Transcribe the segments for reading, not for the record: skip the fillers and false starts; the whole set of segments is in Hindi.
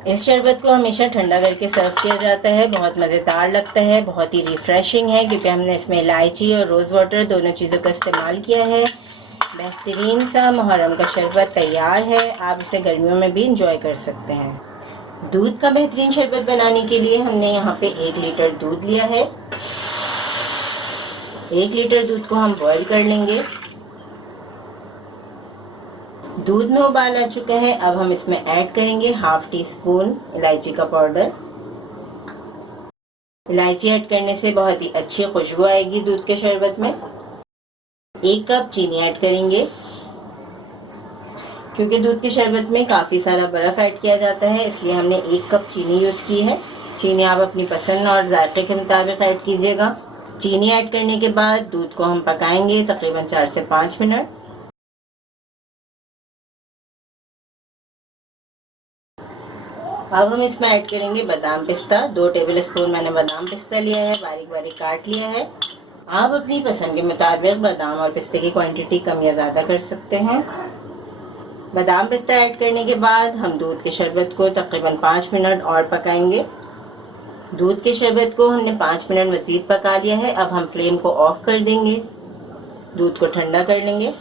इस शरबत को हमेशा ठंडा करके सर्व किया जाता है। बहुत मज़ेदार लगता है, बहुत ही रिफ्रेशिंग है क्योंकि हमने इसमें इलायची और रोज़ वाटर दोनों चीज़ों का इस्तेमाल किया है। बेहतरीन सा मुहर्रम का शरबत तैयार है। आप इसे गर्मियों में भी इंजॉय कर सकते हैं। दूध का बेहतरीन शरबत बनाने के लिए हमने यहाँ पे 1 लीटर दूध लिया है। 1 लीटर दूध को हम बॉईल कर लेंगे। दूध में उबाल आ चुका है। अब हम इसमें ऐड करेंगे हाफ टी स्पून इलायची का पाउडर। इलायची ऐड करने से बहुत ही अच्छी खुशबू आएगी दूध के शरबत में। 1 कप चीनी ऐड करेंगे। क्योंकि दूध के शरबत में काफ़ी सारा बर्फ़ ऐड किया जाता है, इसलिए हमने 1 कप चीनी यूज़ की है। चीनी आप अपनी पसंद और जायके के मुताबिक ऐड कीजिएगा। चीनी ऐड करने के बाद दूध को हम पकाएंगे तकरीबन 4 से 5 मिनट। अब हम इसमें ऐड करेंगे बादाम पिस्ता। 2 टेबल स्पून मैंने बादाम पिस्ता लिया है, बारीक बारीक काट लिया है। आप अपनी पसंद के मुताबिक बादाम और पिस्ते की क्वांटिटी कम या ज़्यादा कर सकते हैं। बादाम पिस्ता ऐड करने के बाद हम दूध के शरबत को तकरीबन 5 मिनट और पकाएंगे। दूध के शरबत को हमने 5 मिनट मज़ीद पका लिया है। अब हम फ्लेम को ऑफ कर देंगे, दूध को ठंडा कर लेंगे।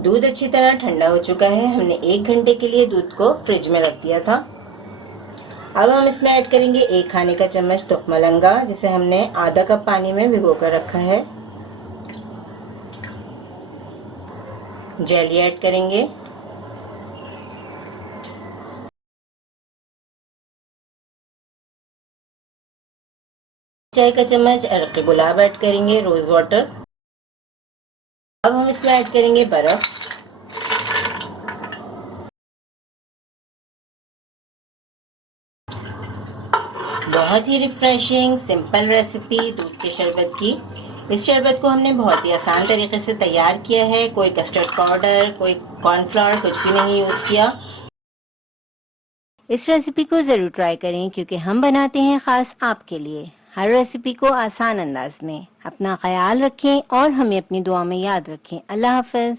दूध अच्छी तरह ठंडा हो चुका है। हमने 1 घंटे के लिए दूध को फ्रिज में रख दिया था। अब हम इसमें ऐड करेंगे 1 खाने का चम्मच तुखमलंगा, जिसे हमने आधा कप पानी में भिगो कर रखा है। जेली ऐड करेंगे। चाय का चम्मच अरक गुलाब ऐड करेंगे, रोज वाटर। अब हम इसमें ऐड करेंगे बर्फ। बहुत ही रिफ्रेशिंग सिंपल रेसिपी दूध के शरबत की। इस शरबत को हमने बहुत ही आसान तरीके से तैयार किया है। कोई कस्टर्ड पाउडर, कोई कॉर्नफ्लावर, कुछ भी नहीं यूज़ किया। इस रेसिपी को ज़रूर ट्राई करें क्योंकि हम बनाते हैं ख़ास आपके लिए, हर रेसिपी को आसान अंदाज में। अपना ख्याल रखें और हमें अपनी दुआ में याद रखें। अल्लाह हाफ़िज़।